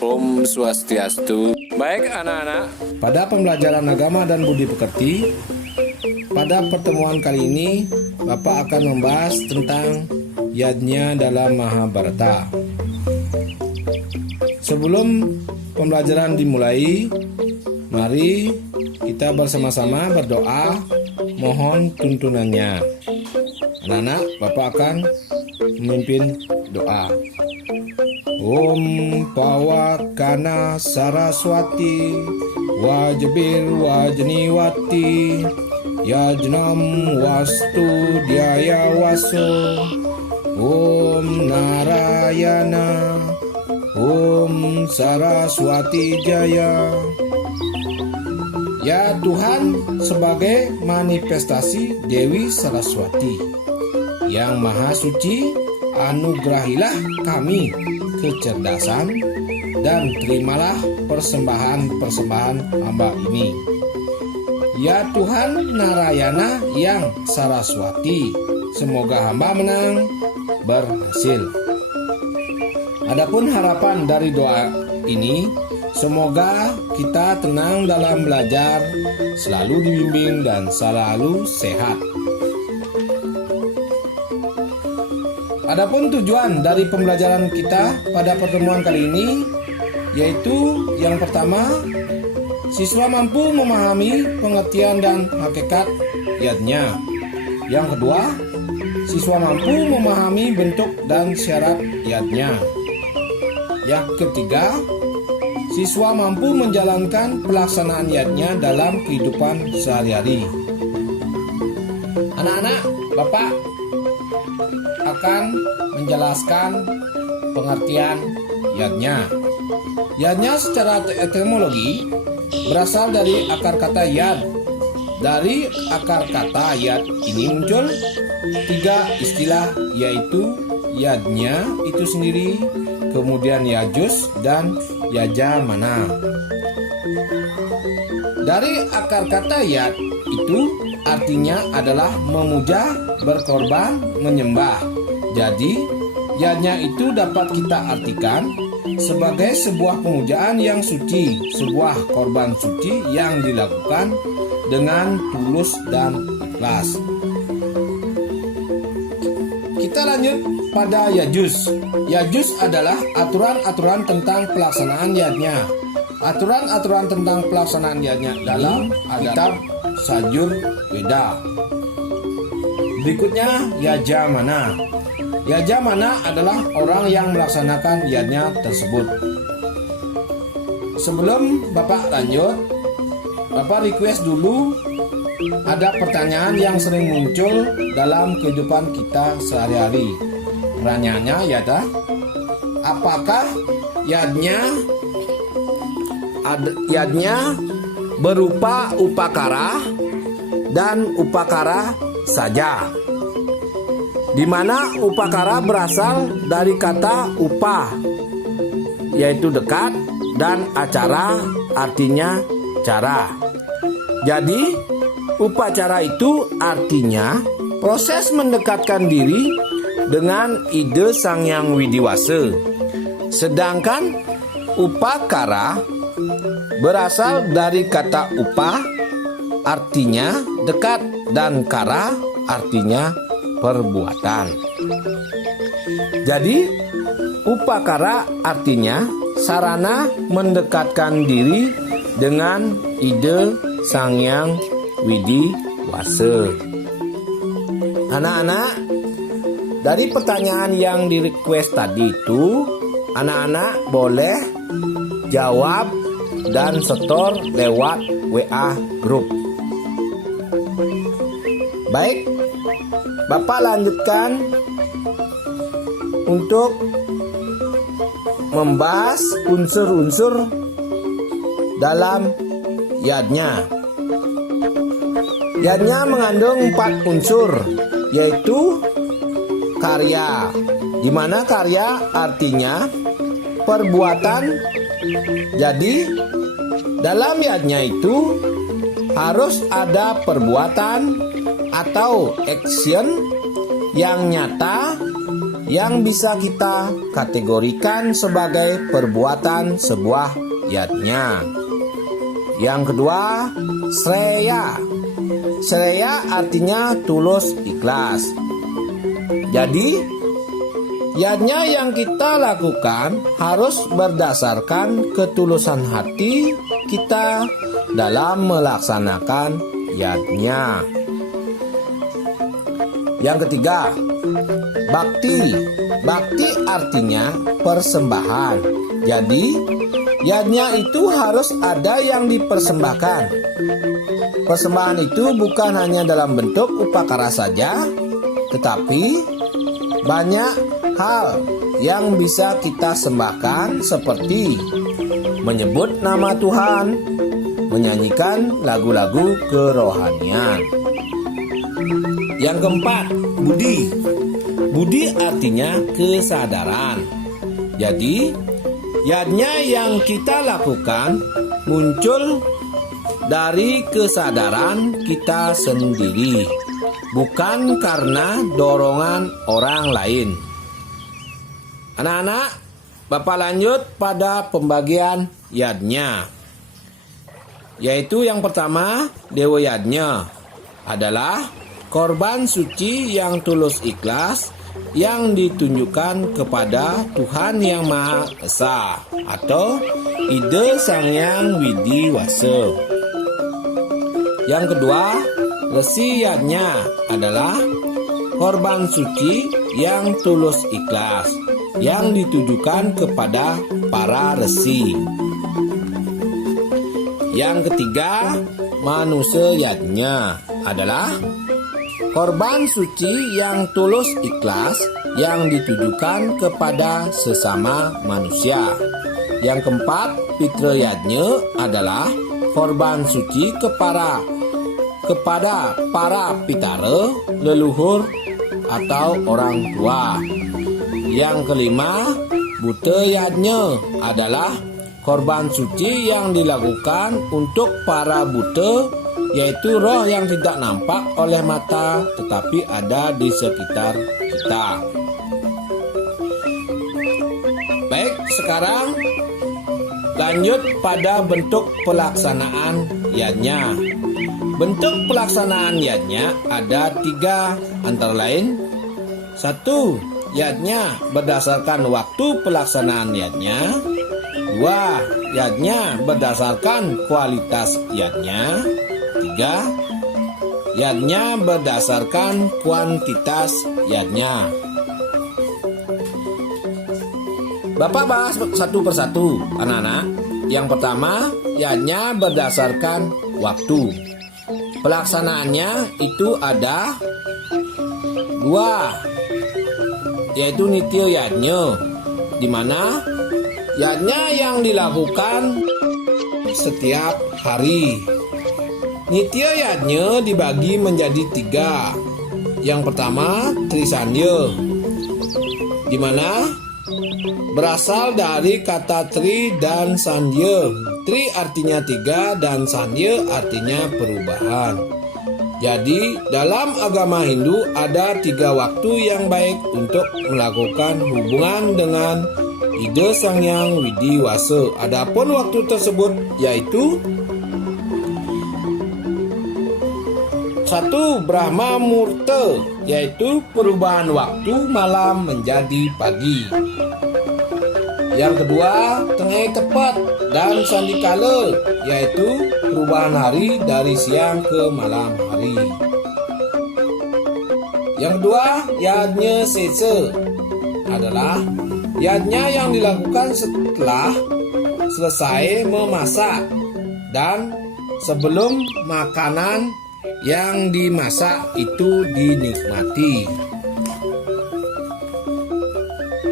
Om Swastiastu. Baik anak-anak, Pada pembelajaran agama dan budi pekerti, pada pertemuan kali ini Bapak akan membahas tentang yadnya dalam Mahabharata. Sebelum pembelajaran dimulai, mari kita bersama-sama berdoa mohon tuntunannya. Anak-anak, Bapak akan memimpin doa. Om Pawakana Saraswati Wajbir Wajniwati Yajnam Wastu Dhyaya Waso Om Narayana Om Saraswati Jaya. Ya Tuhan, sebagai manifestasi Dewi Saraswati yang Maha Suci, anugerahilah kami kecerdasan dan terimalah persembahan-persembahan hamba ini. Ya Tuhan Narayana yang Saraswati, semoga hamba menang berhasil. Adapun harapan dari doa ini, semoga kita tenang dalam belajar, selalu dibimbing dan selalu sehat. Adapun tujuan dari pembelajaran kita pada pertemuan kali ini, yaitu yang pertama, siswa mampu memahami pengertian dan hakikat yadnya. Yang kedua, siswa mampu memahami bentuk dan syarat yadnya. Yang ketiga, siswa mampu menjalankan pelaksanaan yadnya dalam kehidupan sehari-hari. Anak-anak, Bapak akan menjelaskan pengertian yadnya. Yadnya secara etimologi berasal dari akar kata yad. Dari akar kata yad ini muncul tiga istilah, yaitu yadnya itu sendiri, kemudian yajus dan yajamana. Dari akar kata yad itu artinya adalah memuja, berkorban, menyembah. Jadi, yadnya itu dapat kita artikan sebagai sebuah pemujaan yang suci, sebuah korban suci yang dilakukan dengan tulus dan ikhlas. Kita lanjut pada yajus. Yajus adalah aturan-aturan tentang pelaksanaan yadnya. Aturan-aturan tentang pelaksanaan yadnya dalam kitab Sajur Weda. Berikutnya yajamana. Yajamana adalah orang yang melaksanakan yadnya tersebut. Sebelum Bapak lanjut, Bapak request dulu, ada pertanyaan yang sering muncul dalam kehidupan kita sehari-hari. Pertanyaannya yaitu, apakah yadnya berupa upakara dan upakara saja, di mana upakara berasal dari kata upah, yaitu dekat, dan acara artinya cara. Jadi upacara itu artinya proses mendekatkan diri dengan ide Sang Hyang Widiwasa. Sedangkan upakara berasal dari kata upah, artinya dekat, dan kara artinya perbuatan. Jadi upakara artinya sarana mendekatkan diri dengan ide Sang Hyang Widiwasa. Anak-anak, dari pertanyaan yang di request tadi itu, anak-anak boleh jawab dan setor lewat WA grup. Baik, Bapak lanjutkan untuk membahas unsur-unsur dalam yadnya. Yadnya mengandung 4 unsur, yaitu karya, di mana karya artinya perbuatan. Jadi dalam yadnya itu harus ada perbuatan atau action yang nyata yang bisa kita kategorikan sebagai perbuatan sebuah yatnya. Yang kedua, sreya. Sreya artinya tulus ikhlas. Jadi, yatnya yang kita lakukan harus berdasarkan ketulusan hati kita dalam melaksanakan yatnya. Yang ketiga, bakti. Bakti artinya persembahan. Jadi, yatnya itu harus ada yang dipersembahkan. Persembahan itu bukan hanya dalam bentuk upakara saja, tetapi banyak hal yang bisa kita sembahkan seperti menyebut nama Tuhan, menyanyikan lagu-lagu kerohanian. Yang keempat, budi. Budi artinya kesadaran. Jadi, yatnya yang kita lakukan muncul dari kesadaran kita sendiri, bukan karena dorongan orang lain. Anak-anak, Bapak lanjut pada pembagian yatnya. Yaitu yang pertama, Dewa Yatnya adalah korban suci yang tulus ikhlas yang ditunjukkan kepada Tuhan Yang Maha Esa atau Ide Sang Hyang Widi Wasa. Yang kedua, Resi Yatnya adalah korban suci yang tulus ikhlas yang ditujukan kepada para resi. Yang ketiga, Manusia Yatnya adalah korban suci yang tulus ikhlas yang ditujukan kepada sesama manusia. Yang keempat, Pitra Yatnya adalah korban suci kepada para pitara, leluhur atau orang tua. Yang kelima, Buta Yatnya adalah korban suci yang dilakukan untuk para buta, yaitu roh yang tidak nampak oleh mata tetapi ada di sekitar kita. Baik, sekarang lanjut pada bentuk pelaksanaan yatnya. Bentuk pelaksanaan yatnya ada 3, antara lain 1. Yatnya berdasarkan waktu pelaksanaan yatnya. 2. Yatnya berdasarkan kualitas yatnya. 3. Yatnya berdasarkan kuantitas yatnya. Bapak bahas satu persatu, anak-anak. Yang pertama, yatnya berdasarkan waktu. Pelaksanaannya itu ada 2, yaitu nitya yatnya, di mana yatnya yang dilakukan setiap hari. Nitya yatnya dibagi menjadi 3. Yang pertama, Trisandya, di mana berasal dari kata tri dan sandya. Tri artinya 3 dan sandya artinya perubahan. Jadi dalam agama Hindu ada 3 waktu yang baik untuk melakukan hubungan dengan Ide Sang Hyang Widi Wasa. Adapun waktu tersebut yaitu 1. Brahma Murta, yaitu perubahan waktu malam menjadi pagi. Yang kedua, Tengah Tepat dan Sandikala, yaitu perubahan hari dari siang ke malam hari. Yang kedua, Yajna Sesa adalah yajna yang dilakukan setelah selesai memasak dan sebelum makanan yang dimasak itu dinikmati.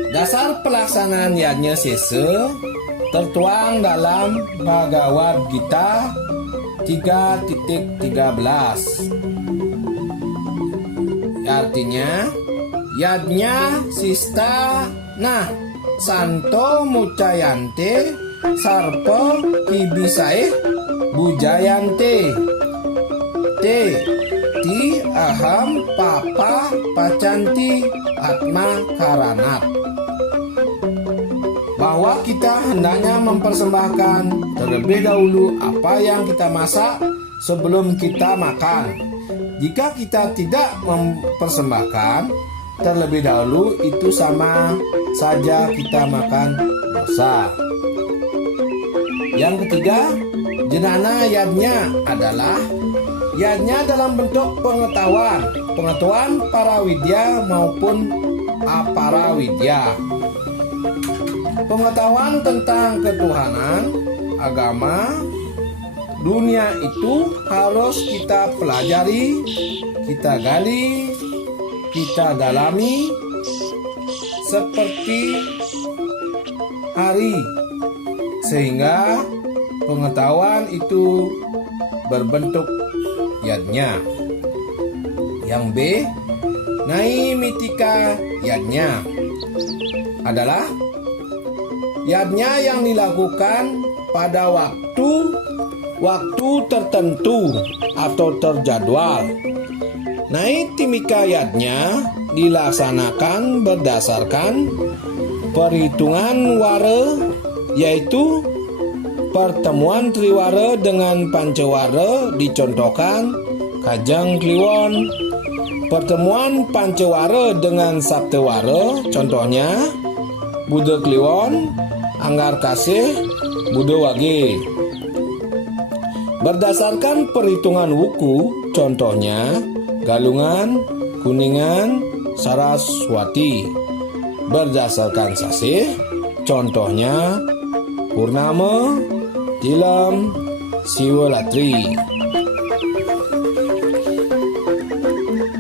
Dasar pelaksanaan yajna sesa tertuang dalam Bhagavad Gita 3.13. Artinya, yajna sista nah santo mucayante sarpa kibisae bujayante te Iti aham papa pacanti atma karanat. Bahwa kita hendaknya mempersembahkan terlebih dahulu apa yang kita masak sebelum kita makan. Jika kita tidak mempersembahkan terlebih dahulu, itu sama saja kita makan dosa. Yang ketiga, jenana yadnya adalah yadnya dalam bentuk pengetahuan para widya maupun apara widya. Pengetahuan tentang ketuhanan, agama, dunia itu harus kita pelajari, kita gali, kita dalami seperti hari, sehingga pengetahuan itu berbentuk yadnya. Yang B, nai mitika yadnya adalah yadnya yang dilakukan pada waktu tertentu atau terjadwal. Nai timika yadnya dilaksanakan berdasarkan perhitungan wara, yaitu pertemuan triwara dengan pancawara dicontohkan Kajang Kliwon. Pertemuan pancawara dengan saptawara contohnya Buddha Kliwon, Anggar Kasih, Buddha Wage. Berdasarkan perhitungan wuku contohnya Galungan, Kuningan, Saraswati. Berdasarkan sasih contohnya Purnama, Tilam, Siwalatri.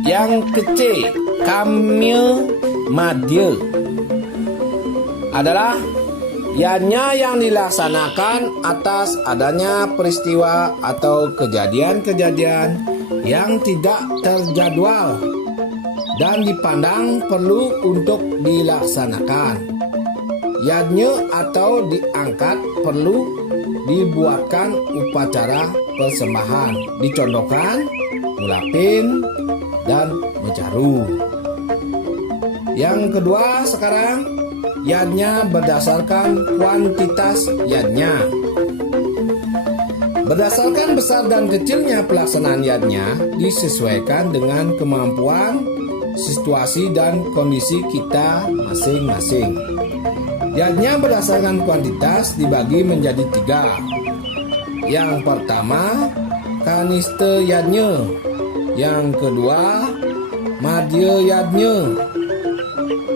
Yang kecil, Kamya Madya adalah yadnya yang dilaksanakan atas adanya peristiwa atau kejadian-kejadian yang tidak terjadwal dan dipandang perlu untuk dilaksanakan. Yadnya atau diangkat perlu dibuatkan upacara persembahan, dicontohkan Mulapin dan Mecaru. Yang kedua sekarang, yadnya berdasarkan kuantitas yadnya. Berdasarkan besar dan kecilnya pelaksanaan yadnya disesuaikan dengan kemampuan, situasi dan kondisi kita masing-masing. Yadnya berdasarkan kuantitas dibagi menjadi 3. Yang pertama, kanista yadnya. Yang kedua, madya yadnya.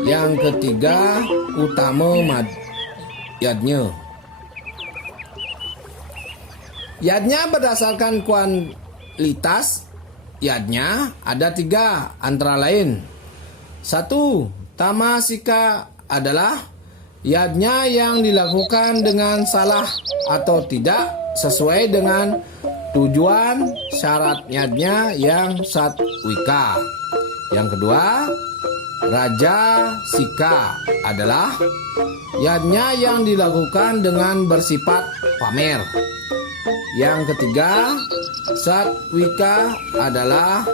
Yang ketiga, utama yadnya. Yadnya berdasarkan kualitas yadnya ada 3 antara lain. 1. Tamasika adalah yadnya yang dilakukan dengan salah atau tidak sesuai dengan tujuan syarat yadnya yang satwika. Yang kedua, Raja Sika adalah yadnya yang dilakukan dengan bersifat pamer. Yang ketiga, Satwika adalah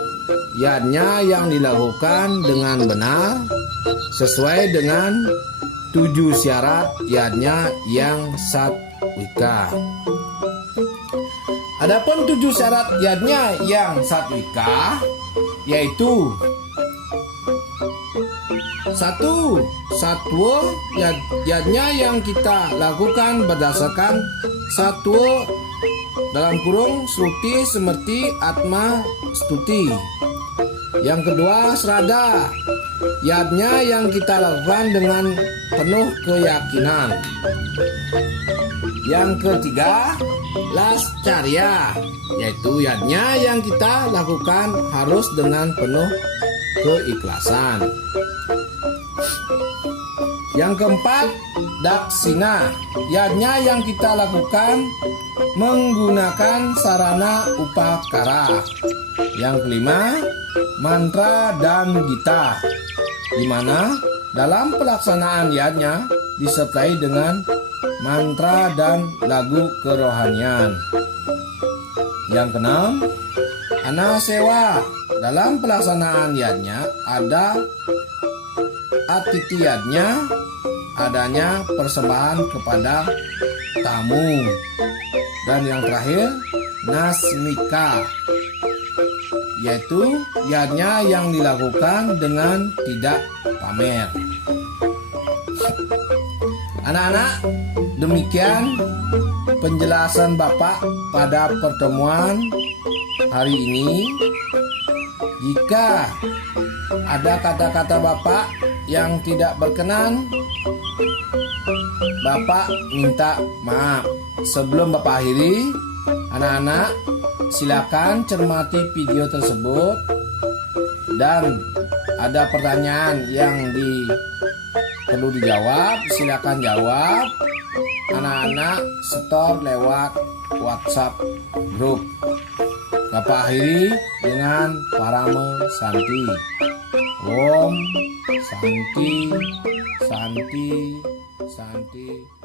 yadnya yang dilakukan dengan benar sesuai dengan 7 syarat yadnya yang satwika. Adapun 7 syarat yadnya yang satwika yaitu 1. Satwa yadnya yang kita lakukan berdasarkan satwa dalam kurung Sruti Semerti Atma Stuti. Yang kedua, Srada yadnya yang kita lakukan dengan penuh keyakinan. Yang ketiga, Lascarya yaitu yadnya yang kita lakukan harus dengan penuh keikhlasan. Yang keempat, Daksina yadnya yang kita lakukan menggunakan sarana upakara. Yang kelima, mantra dan gita, di mana dalam pelaksanaan yadnya disertai dengan mantra dan lagu kerohanian. Yang keenam, Ana sewa dalam pelaksanaan yadnya ada atiti yadnya, adanya persembahan kepada tamu. Dan yang terakhir nasmika, yaitu yadnya yang dilakukan dengan tidak pamer. Anak-anak, demikian penjelasan Bapak pada pertemuan hari ini. Jika ada kata-kata Bapak yang tidak berkenan, Bapak minta maaf. Sebelum Bapak akhiri, anak-anak silakan cermati video tersebut, dan ada pertanyaan yang perlu dijawab, silakan jawab. Anak-anak setor lewat WhatsApp grup. Bapak akhiri dengan Parama Santi. Om Santi, Santi, Santi.